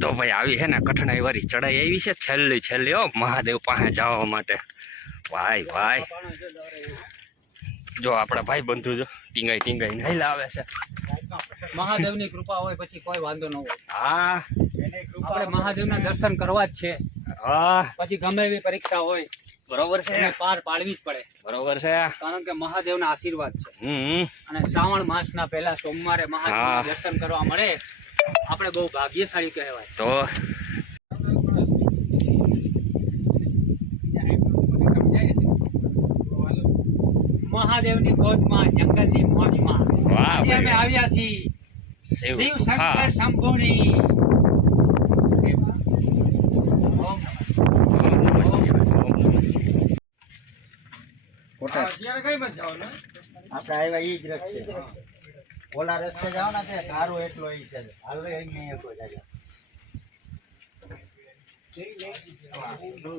તો ભાઈ આવી છે ને કઠણાઈ વાળી ચડાઈ આવી છે છેલ્લી છેલ્લી હો મહાદેવ પાસે જવા માટે. ભાઈ ભાઈ. જો આપણા ભાઈ બંધુ જો ટીંગાઈ ટીંગાઈ નહીં લાવે છે. મહાદેવની કૃપા હોય પછી કોઈ વાંધો ન હોય. હા. આપણે મહાદેવના દર્શન કરવા જ છે. હા. પછી ગમે એવી પરીક્ષા હોય. બરોબર છે. એને પાર પાડવી જ પડે. બરોબર છે. કારણ કે મહાદેવના આશીર્વાદ છે. અને શ્રાવણ માસના પહેલા સોમવારે મહાદેવના દર્શન કરવા મળે આપણે બહુ ભાગ્યશાળી કહેવાય. તો? મહાદેવની ગોદમાં જંગલની મોજમાં. અમે આવ્યા છીએ. શિવ. શંકર શંભુની ઓમ નમઃ ઓમ નમઃ શિવાય, ઓમ નમઃ શિવાય. આપણે આવ્યા ઈ જ રસ્તે. ઓલા રસ્તે જાવ ને તે કારો એટલો ઈ છે. હાલવે એમ નહીં એક જ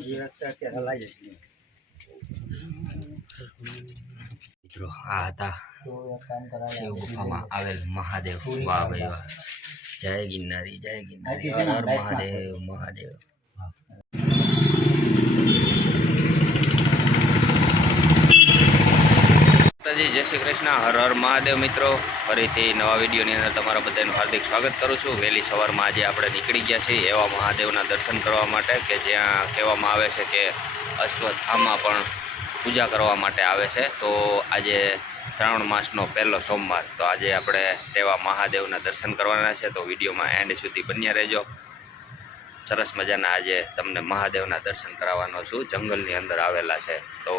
ઈ રસ્તે અત્યારે હલાય જ નહીં. મિત્રો આ હતા શિવ ગુફામાં આવેલ મહાદેવ. વાહ ભાઈ વાહ. જય ગિરનારી જય ગિરનારી. મહાદેવ મહાદેવ. માતાજી, જય શ્રી કૃષ્ણ, હર હર મહાદેવ મિત્રો. ફરીથી નવા વિડીયોની અંદર તમારા બધાનું હાર્દિક સ્વાગત કરું છું. વહેલી સવારમાં આજે આપણે નીકળી ગયા છીએ એવા મહાદેવના દર્શન કરવા માટે કે જ્યાં કહેવામાં આવે છે કે અશ્વત્થામાં પણ પૂજા કરવા માટે આવે છે. તો આજે શ્રાવણ માસનો પહેલો સોમવાર. તો આજે આપણે તેવા મહાદેવના દર્શન કરવાના છે. તો વિડીયોમાં એન્ડ સુધી બન્યા રહેજો. સરસ મજાના આજે તમને મહાદેવના દર્શન કરાવવાનો છું. જંગલની અંદર આવેલા છે. તો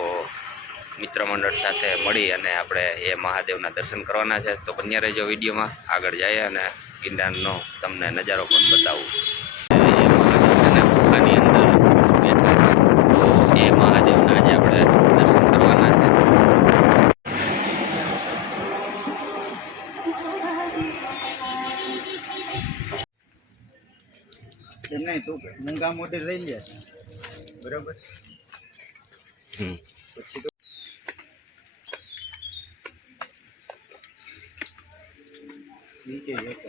મિત્ર મંડળ સાથે મળી અને આપણે એ મહાદેવના દર્શન કરવાના છે. તો બન્યા રહેજો વિડીયોમાં. આગળ જઈએ અને ગિરનારનો તમને નજારો પણ બતાવું. નહીં તું? મૂંગા મોઢે લઈ લે. બરોબર? હમ. પછી નીચે જતો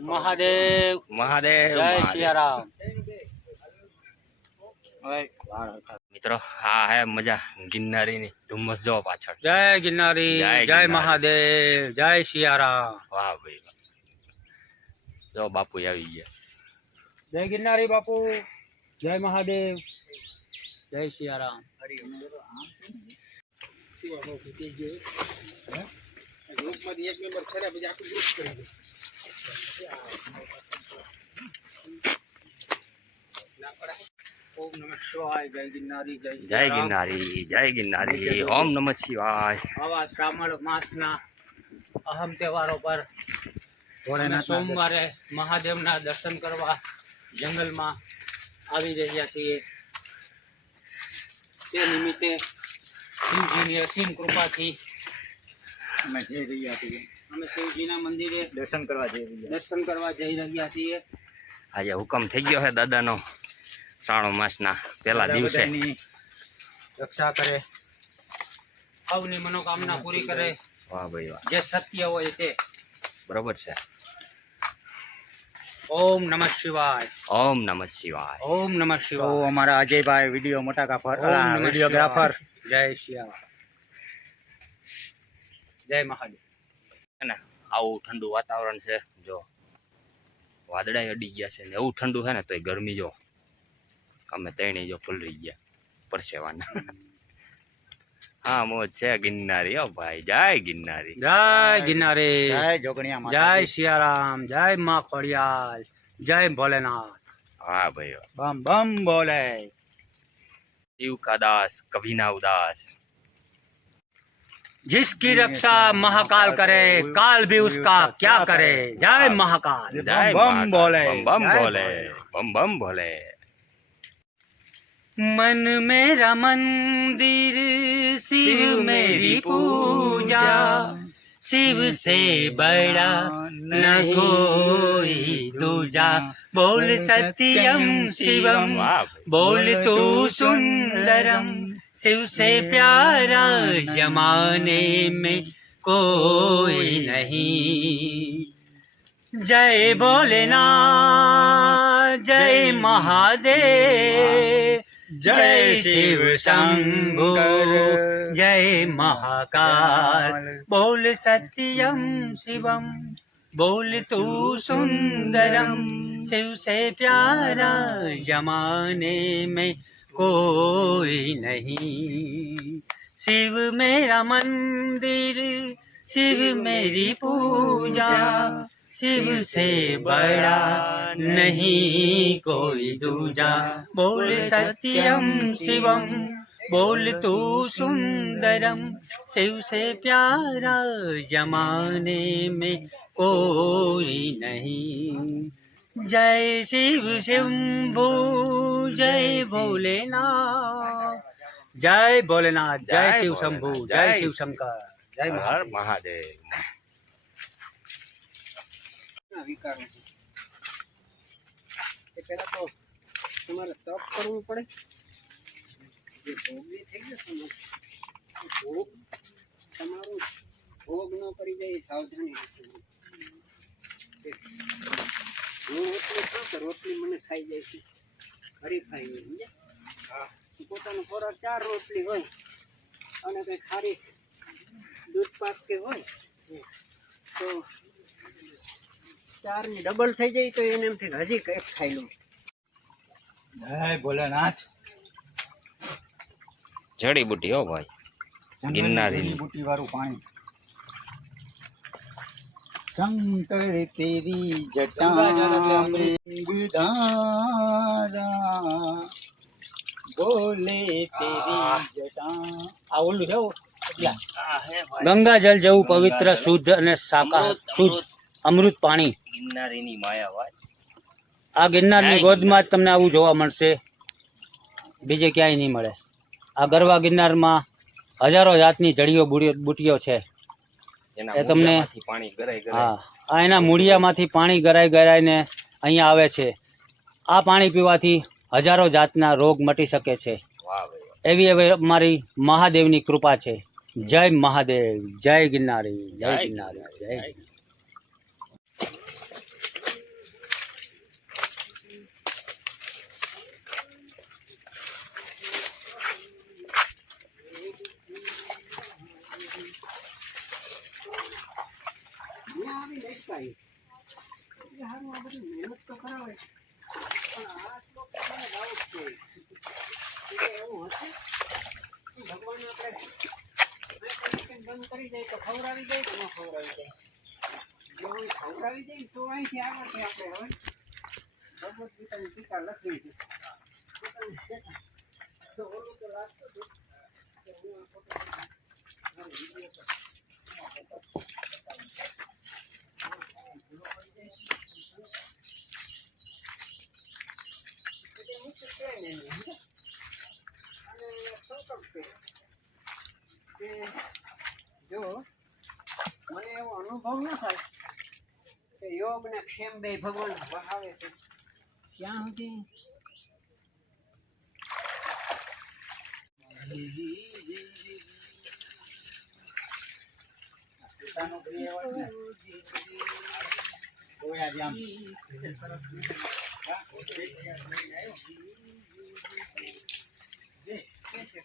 મહાદેવ મહાદેવ જય. સિયારામ મિત્રો હા હે મજા ગિરનારીની ધુમ્મસ જો પાછળ જય ગિરનારી જય. મહાદેવ જય સિયારામ વાહ ભાઈ. જો બાપુ આવી ગયા. જય ગિરનારી બાપુ જય મહાદેવ જય સિયારામ. ઓમ. નમઃ શિવાય જય ગિરનારી જય જય સિયારામ. ગિરનારી જય ગિરનારી ઓમ નમઃ શિવાય. આવા શ્રાવણ માસના અહમ તહેવારો પર અને ભોળેનાથના સોમવારે મહાદેવના દર્શન કરવા જંગલમાં આવી રહ્યા છીએ. તે નિમિત્તે શિવજીની અસીમ કૃપાથી અમે જઈ રહ્યા છીએ. અમે શિવજીના મંદિરે દર્શન કરવા જઈ રહ્યા દર્શન કરવા જઈ રહ્યા છીએ. આજે હુકમ થઈ ગયો છે દાદાનો શ્રાવણ માસના પહેલા દિવસે. રક્ષા કરે. સૌની મનોકામના પૂરી કરે. વાહ ભાઈ વાહ. જે સત્ય હોય તે. બરોબર છે. ઓમ નમઃ શિવાય. ઓમ નમઃ શિવાય. ઓમ નમઃ તો શિવાય અમારા અજયભાઈ વીડિયો મોટા કાફર ઓમ નમઃ વિડીયોગ્રાફર જય શિયા જય મહાદેવ. ને આવું ઠંડુ વાતાવરણ છે જો વાદળા અડી ગયા છે ને એવું ઠંડુ છે ને તોય ગરમી જો અમે ત્રણેય જો ફૂલરી ગયા પરસેવાના. હા મોજ છે ગિરનારી હો ભાઈ જય ગિરનારી જય ગિરનારી જય જોગણિયા જય માતાજી. સિયારામ જય મા ખોડિયાલ જય ભોલેનાથ હા ભાઈ વાહ. બમ બમ બોલે शिव का दास कभी ना उदास जिसकी रक्षा महाकाल करे काल भी उसका क्या करे जय महाकाल जय बम महाकाल, बोले। बम बम जय बोले भोले। बम बम बोले मन मेरा मंदिर शिव मेरी पूजा शिव से बड़ा न कोई दूजा बोल सत्यम शिवम वाह भाई बोल तू सुंदरम शिव से प्यारा जमाने में कोई नहीं जय भोलेनाथ जय महादेव જય શિવ શંભુ જય મહાકાલ. બોલ સત્યમ શિવમ. બોલ તું સુંદરમ. શિવ સે પ્યારા જમાને મેં કોઈ નહીં. શિવ મેરા મંદિર શિવ મેરી પૂજા. શિવ સે બડા નહીં કોઈ દૂજા. બોલ સત્યમ શિવમ બોલ તું સુંદરમ. શિવ સે પ્યારા જમાને મેં કોઈ નહીં. જય શિવ શિંભુ જય ભોલેનાથ. જય ભોલેનાથ જય શિવ શંભુ જય શિવ શંકર. જય મહાદેવ. સ્વીકારું છું. એ પહેલાં તો તમારે તપ કરવું પડે. જે ભોગવી થઈ ગયો તમારો ભોગ તમારું ભોગ ન કરી જાય એ સાવધાની હું રોટલી ખાઉં તો રોટલી મને ખાઈ જાય છે? ખરી ખાઈ જાય હા. પોતાનો ખોરાક ચાર રોટલી હોય અને કંઈ ખારી દૂધ પાક કે હોય તો ચારની ડબલ થઈ જાય તો એને એમ થાય હજી કંઈક ખાઈ લઉં જય ભોલેનાથ. જડીબુટી હો ભાઈ. ગિરનારી. જડીબુટી વાળું પાણી. શંકર તેરી જટા બોલે તેરી જટા આ ઓલું જવું ગંગા જેવું પવિત્ર શુદ્ધ અને સાકા શુદ્ધ. અમૃત પાણી. ગિરનારીની માયા વાત. આ ગિરનારની ગોદમાં જ તમને આવું જોવા મળશે. બીજે ક્યાંય નહીં મળે. આ ગરવા ગિરનારમાં હજારો જાતની જડીઓ બુટીઓ છે. એ તમને- મૂળિયામાંથી પાણી ગરાઈ ગરાઈ. હા આ એના મૂળિયામાંથી પાણી ગરાઈ ગરાઈને અહીંયા આવે છે. આ પાણી પીવાથી હજારો જાતના રોગ મટી શકે છે. એવી હવે અમારી મહાદેવની કૃપા છે. જય મહાદેવ જય ગિરનારી જય ગિરનારી જય ગિરનારી. આવી એટલે મહેનત તો કરાવે પણ આ શ્લોક તો મને છે કે એવું હશે કે ભગવાન આપણે બંધ કરી જાય તો ખવડાવી જાય ન ખવડાવી જાય જો ખવડાવી જાય તો અહીંથી આગળથી આપણે હવે ભગવદ્ ગીતાની ટીકા લખવી છે તો ઓલું તો લાગતો હતું જો મને એવો અનુભવ ન થાય કે યોગ ને ક્ષેમ બે ભગવાન વહાવે છે. ત્યાં સુધી? સીતાનું પ્રિય હોય ને ગોયા જામ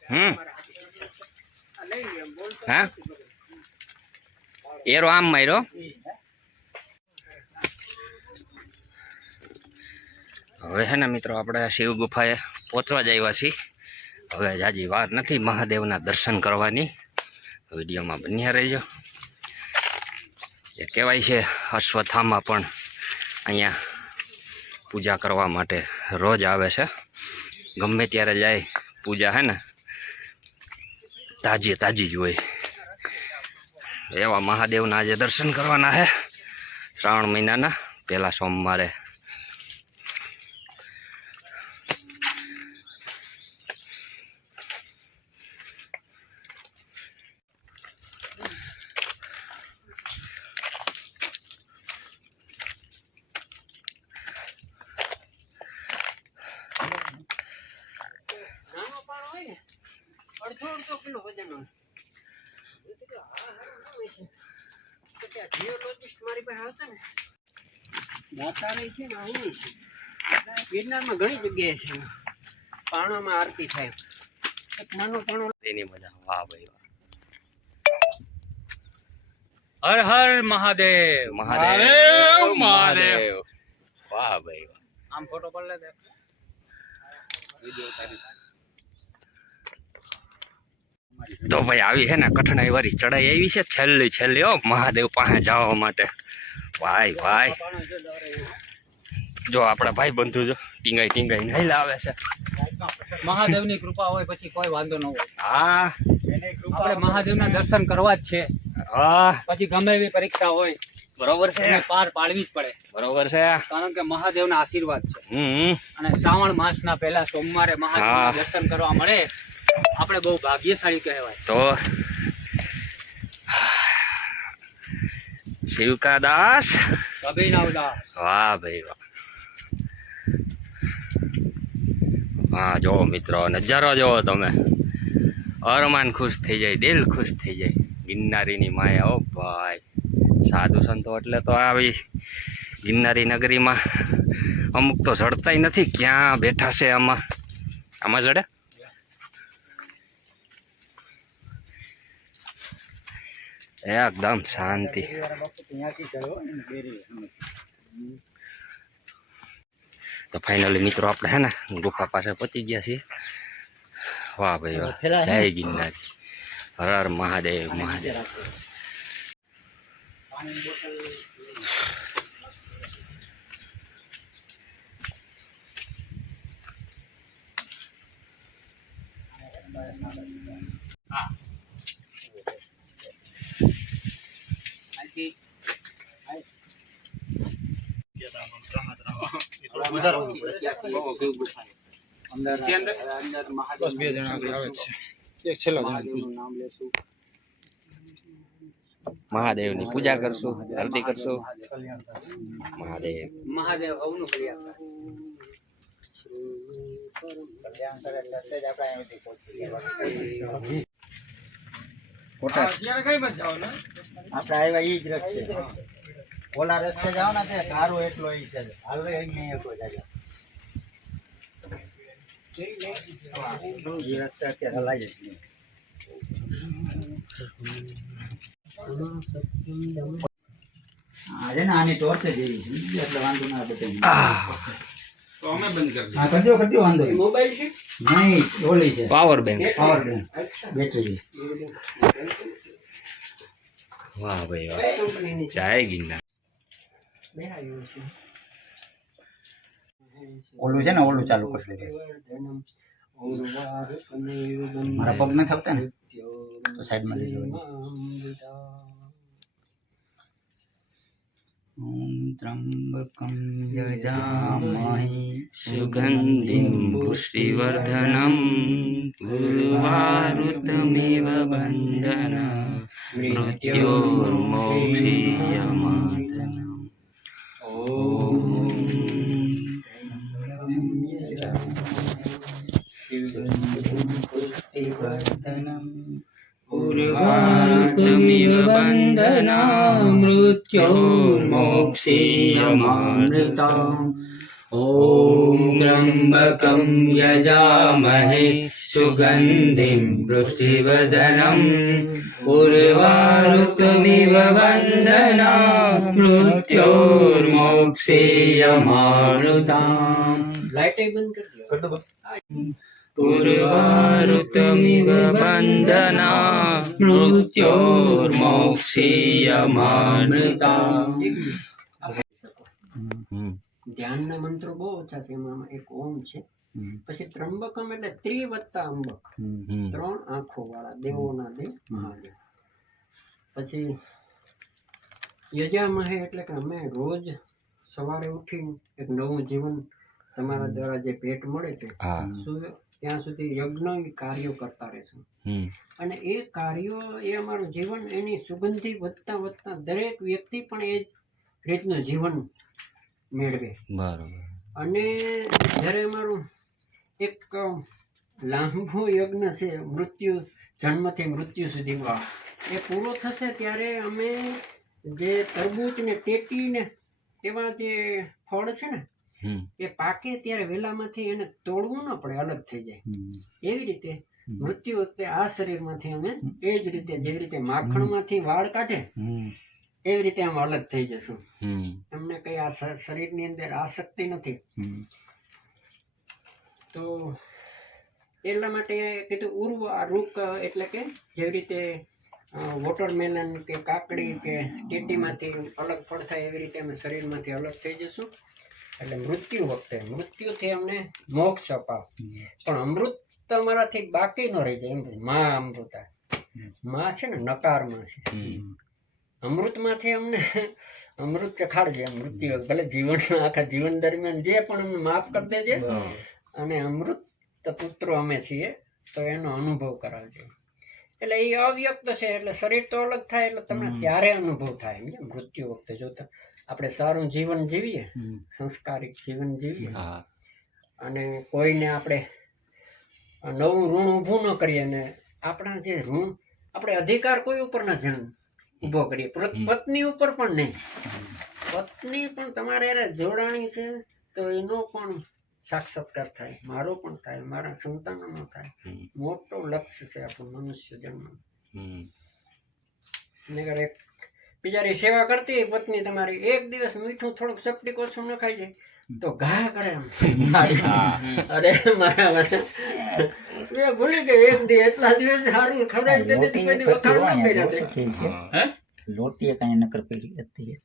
હમ. હા? એરો આમ માર્યો? હવે છે ને મિત્રો, આપણે શિવ ગુફાએ પહોંચવા જ આવ્યા છીએ. હવે જાજી વાર નથી મહાદેવના દર્શન કરવાની. વિડીયોમાં બન્યા રહેજો. કહેવાય છે અશ્વત્થામાં પણ અહીંયા પૂજા કરવા માટે રોજ આવે છે. ગમે ત્યારે જાય પૂજા હે ને, તાજી તાજી જ હોય. એવા મહાદેવના આજે દર્શન કરવાના છે શ્રાવણ મહિનાના પહેલાં સોમવારે નાનો પાણો હોય ને અડધો અડધો કિલો વજન હોય મેં કીધું, આ હારું ન હોય છે. પછી આ જીઓલોજીસ્ટ મારી પાસે આવતા ને દાતારે છે ને અહીં ગિરનારમાં ઘણી જગ્યાએ છે પાણામાં આરતી થાય. એક નાનો પાણો એની મજા વાહ ભાઈ વાહ. હર હર મહાદેવ. મહાદેવ મહાદેવ. વાહ ભાઈ વાહ. આમ ફોટો પડ લે તો ભાઈ આવી છે ને કઠણાઈ વાળી ચડાઈ આવી છે. છેલ્લી છેલ્લી ઓ મહાદેવ પાસે જવા માટે. ભાઈ ભાઈ. જો આપણા ભાઈ બંધુ જો ટીંગાઈ ટીંગાઈ નહીં લાવે છે. મહાદેવની કૃપા હોય પછી કોઈ વાંધો ન હોય. હા. આપણે મહાદેવના દર્શન કરવા જ છે. હા. પછી ગમે એવી પરીક્ષા હોય બરોબર છે. પાર પાડવી જ પડે. બરોબર છે. કારણ કે મહાદેવના આશીર્વાદ છે. અને શ્રાવણ માસના પહેલા સોમવારે મહાદેવના. દર્શન કરવા મળે આપણે બહુ ભાગ્યશાળી કહેવાય. તો શિવકા દાસ. કબીરના ઉદાસ વાહ ભાઈ વાહ. હા જો મિત્રો નજારો જોવો તમે. અરમાન ખુશ થઈ જાય દિલ ખુશ થઈ જાય. ગિરનારીની માયા ઓ ભાઈ. સાધુ સંતો એટલે તો આવી ગિરનારી નગરીમાં અમુક તો જડતાય નથી ક્યાં બેઠા છે આમાં? આમાં જડે એકદમ શાંતિ પરિવાર બાપુ ત્યાંથી કરો ને બેરી તો ફાઇનલી મિત્રો આપણે હે ને ગુફા પાસે પહોંચી ગયા છીએ વાહ ભાઈ વાહ થેલા હે? જય ગિરનારી હર હર મહાદેવ મહાદેવ પાણીની બોટલ અંદર અંદર? મહાદેવ બે જણા આગળ આવે છે. એક છેલ્લા મહાદેવનું નામ લેશું. મહાદેવની પૂજા કરશું આરતી કરશું. મહાદેવ. મહાદેવ. હવનું કલ્યાણ કરે. કલ્યાણ કરે એટલે જ આપણે અહીં સુધી પહોંચી ગયા. અત્યારે કઈ બાજુ જવાનું? આપણે આવ્યા એ જ રસ્તે. ઓલા રસ્તે જાઓ ને તે કારો એટલો ઈ છે. હાલવે એમ નહીં એક જાજો. ઈ રસ્તે અત્યારે હલાય જ નહીં. આજે ને આની ટોર્ચે જેવી છે. એટલે વાંધો ના બધે. હા કરી દો કરી દો વાંધો નહીં. મોબાઈલ છે? નહીં ઓલી છે. Power bank power bank battery વાહ ભાઈ વાહ. જય છે ઓલું છે ને ઓલું ચાલુ કરશે મારા પગ નથી આવતા ને તો સાઈડમાં લઈ જવાનું. સુગંધિમ પુષ્ટિવર્ધનમ પૂર્વારુતમિવ બંધન મૃત્યોર્મોક્ષીયમાર્દનમ पूर्वार्थमिव बन्धना ॐ त्र्यम्बकं यजामहे सुगन्धिं वृष्टिवदनम् उर्वारुकमिव वन्दना मृत्योर्मोक्षेयमानुताम् લાઇટે બંધ કરી દો उर्वारुकमिव बन्धना मृत्योर्मोक्षीयमामृताम् ધ્યાનના મંત્રો બહુ ઓછા છે એમાં એક ઓમ છે પછી ત્રંબકમ એટલે ત્રિ વત્તા અંબક ત્રણ આંખો વાળા દેવોના દેવ મહાદેવ પછી યજામહે એટલે કે અમે રોજ સવારે ઉઠીને એક નવું જીવન તમારા દ્વારા જે ભેટ મળે છે હા સુ- ત્યાં સુધી યજ્ઞ કાર્યો કરતા રહેશું હમ. અને એ કાર્યો એ અમારું જીવન એની સુગંધી વધતા વધતા દરેક વ્યક્તિ પણ એ જ રીતનું જીવન મેળવે. બરોબર. અને જ્યારે અમારું એક લાંબો યજ્ઞ છે મૃત્યુ જન્મથી મૃત્યુ સુધીમાં એ પૂરો થશે ત્યારે અમે જે તરબૂચ ને ટેટી ને એવા જે ફળ છે ને એ પાકે ત્યારે વેલામાંથી એને તોડવું ન પડે અલગ થઈ જાય. એવી રીતે મૃત્યુ વખતે આ શરીરમાંથી અમે એ જ રીતે જેવી રીતે માખણમાંથી વાળ કાઢે એવી રીતે આમ અલગ થઈ જશું. એમને કઈ આ શરીરની અંદર આસક્તિ નથી. તો એટલા માટે કીધું ઉર્વ રૂક એટલે કે જેવી રીતે વોટરમેલન કે કાકડી કે ટેટીમાંથી અલગ પડતા થાય એવી રીતે અમે શરીરમાંથી અલગ થઈ જશું. એટલે મૃત્યુ વખતે મૃત્યુથી અમને મોક્ષ અપાવ પણ અમૃત તમારાથી બાકી ન રહી જાય એમ માં અમૃતા માં છે ને નકારમાં છે. અમૃતમાંથી અમને અમૃત ચખાડજે મૃત્યુ ભલે જીવન આખા જીવન દરમિયાન જે પણ અમને માફ કરી દેજે. અને અમૃત પુત્રો અમે છીએ તો એનો અનુભવ કરાવજો. એટલે એ અવ્યક્ત છે એટલે શરીર તો અલગ થાય એટલે તમને ત્યારે અનુભવ થાય. મૃત્યુ વખતે. જો ત- આપણે સારું જીવન જીવીએ સંસ્કારિક જીવન જીવીએ. હા. અને કોઈને આપણે નવું ઋણ ઊભું ન કરીએ ને આપણા જે ઋણ આપણે અધિકાર કોઈ ઉપર ન જણ ઊભો કરીએ. પત્ની ઉપર પણ નહીં. પત્ની પણ તમારે હારે જોડાણી છે તો એનો પણ સાક્ષાત્કાર થાય. મારો પણ થાય મારા સંતાનોનો થાય. મોટો લક્ષ્ય છે આપણું મનુષ્ય જન્મ નકર એક બિચારી સેવા કરતી પત્ની તમારી એક દિવસ મીઠું થોડુંક સપટી ઓછું ન ખાઈ જાય તો ઘા કરે એમ. અરે મારા મેં ભૂલી ગઈ એક દી એટલા દિવસ સારું ખવડાવી દેતી હતી, કોઈ વખાણ ન કર્યા લોટી કઈ નકર પેલી હતી.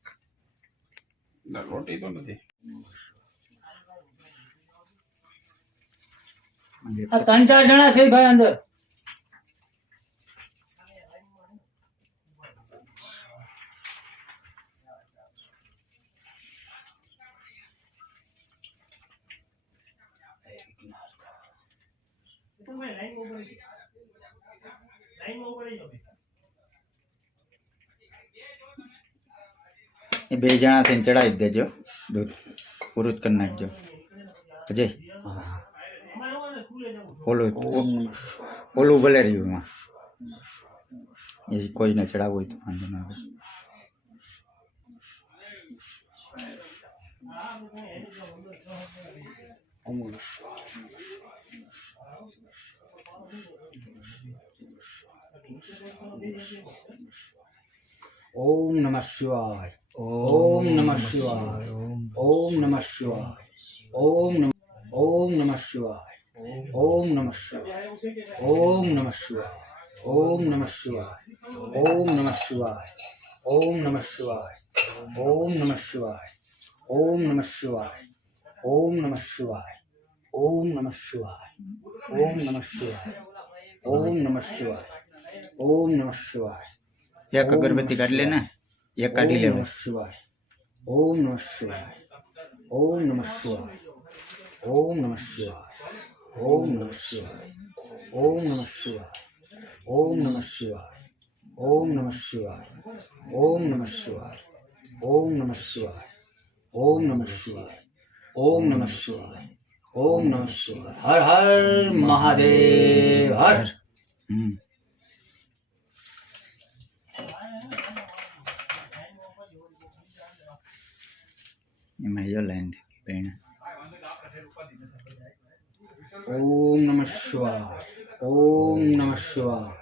આ ત્રણ ચાર જણા છે ભાઈ અંદર. એ બે જણા થઈને ચડાવી દેજો દૂધ પૂરું જ કરી નાખજો અજય ઓલું ઓલું ભલે રહ્યું એમાં એ કોઈને ચડાવવું હોય તો વાંધો ના આવે ઓમ નમઃ શિવાય ઓમ નમઃ શિવાય ઓમ નમઃ શિવાય ઓમ નમ ઓમ નમઃ શિવાય ઓમ નમઃ શિવાય ઓમ નમઃ શિવાય ઓમ નમઃ શિવાય ઓમ નમઃ શિવાય ઓમ નમઃ શિવાય ઓમ નમઃ શિવાય ઓમ નમઃ શિવાય ઓમ નમઃ શિવાય ઓમ નમઃ શિવાય ઓમ નમઃ શિવાય ઓમ નમઃ શિવાય ઓમ નમઃ શિવાય એક અગરબત્તી કાઢી લે ને એક કાઢી લેવા શિવાય ઓમ નમઃ શિવાય ઓમ નમઃ શિવાય ઓમ નમઃ શિવાય ઓમ નમઃ શિવાય ઓમ નમઃ શિવાય ઓમ નમઃ શિવાય ઓમ નમઃ શિવાય ઓમ નમઃ શિવાય ઓમ નમઃ શિવાય ઓમ નમઃ શિવાય ઓમ નમઃ શિવાય ઓમ નમઃ શિવાય હર હર મહાદેવ હર હમ એમાં જો લાઈન થઈ બેન ઓમ નમઃ શિવાય ઓમ નમઃ શિવાય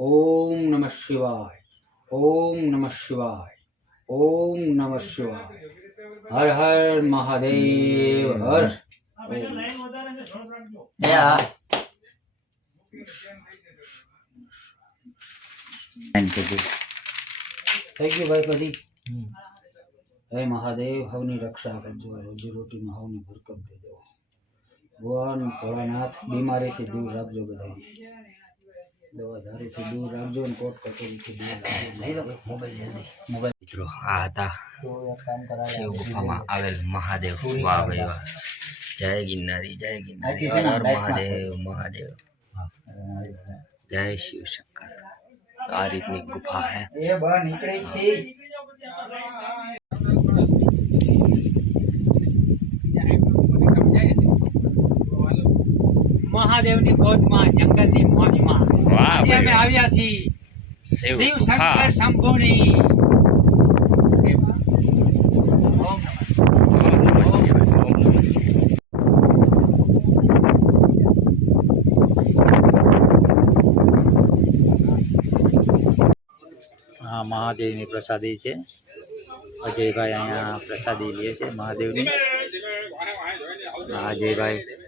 ઓમ નમઃ શિવાય ઓમ નમઃ શિવાય ઓમ નમઃ શિવાય હર હર મહાદેવ હર એ હા લાઈન થઈ ગઈ થઈ ગયું ભાઈ બધી હે મહાદેવ હવની રક્ષા કરજો રોજી રોટીમાં હવની બરકત દેજો ભગવાન ભોળાનાથ બીમારીથી દૂર રાખજો બધા દવાદારીથી દૂર રાખજો ને કોર્ટ કચેરીથી દૂર રાખજો મોબાઈલ મિત્રો આ હતા કામ કરાવે શિવ ગુફામાં આવેલ મહાદેવ. વાહ ભાઈ વાહ. જય ગિરનારી જય ગિરનારી. આથી છે ને હર હર લાઈટ મહાદેવ. મહાદેવ જય શિવ શંકર આ રીતની ગુફા હે એ બહાર નીકળી છે મહાદેવની ગોદમાં જંગલની મોજમાં વાહ આજે અમે આવ્યા છીએ શિવ શંકર શંભુની આ મહાદેવની પ્રસાદી છે અજયભાઈ અહીંયા પ્રસાદી લે છે મહાદેવની અજયભાઈ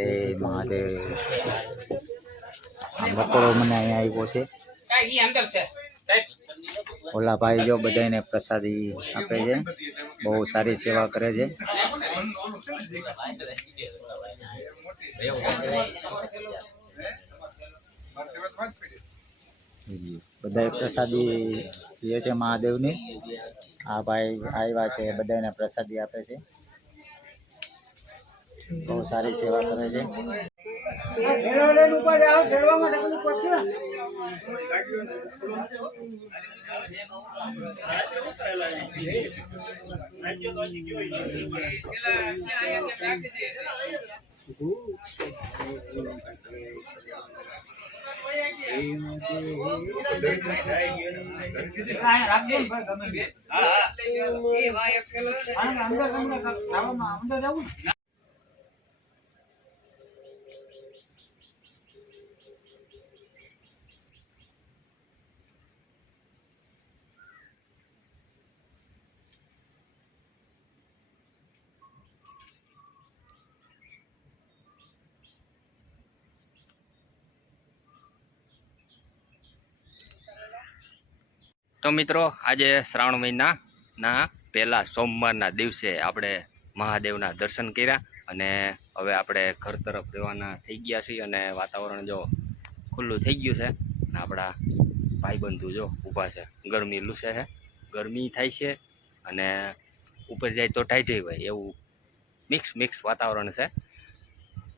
એ મહાદેવ. મકોડો મને અહીંયા આવ્યો છે. ઓલા ભાઈ જો બધાને પ્રસાદી આપે છે. બહુ સારી સેવા કરે છે. બધા પ્રસાદી લે છે મહાદેવની. આ ભાઈ આવ્યા છે બધાને પ્રસાદી આપે છે. બહુ સારી સેવા કરે છે. રાખજો તે. મિત્રો, આજે શ્રાવણ મહિનાના પહેલાં સોમવારના દિવસે આપણે મહાદેવના દર્શન કર્યા અને હવે આપણે ઘર તરફ રહેવાના થઈ ગયા છીએ અને વાતાવરણ જો ખુલ્લું થઈ ગયું છે અને આપણા ભાઈબંધુ જો ઊભા છે. ગરમી લૂસે છે. ગરમી થાય છે અને ઉપર જાય તો ટાઈટ હોય એવું મિક્સ મિક્સ વાતાવરણ છે.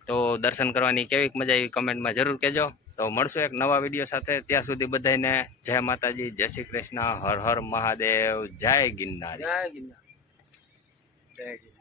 તો દર્શન કરવાની કેવી મજા આવી? કમેન્ટમાં જરૂર કહેજો. તો મળશું એક નવા વીડિયો સાથે ત્યાં સુધી બધાને જય માતાજી, જય શ્રી કૃષ્ણ, હર હર મહાદેવ, જય ગિરનાર જય ગિરનાર. જય ગિરનાર.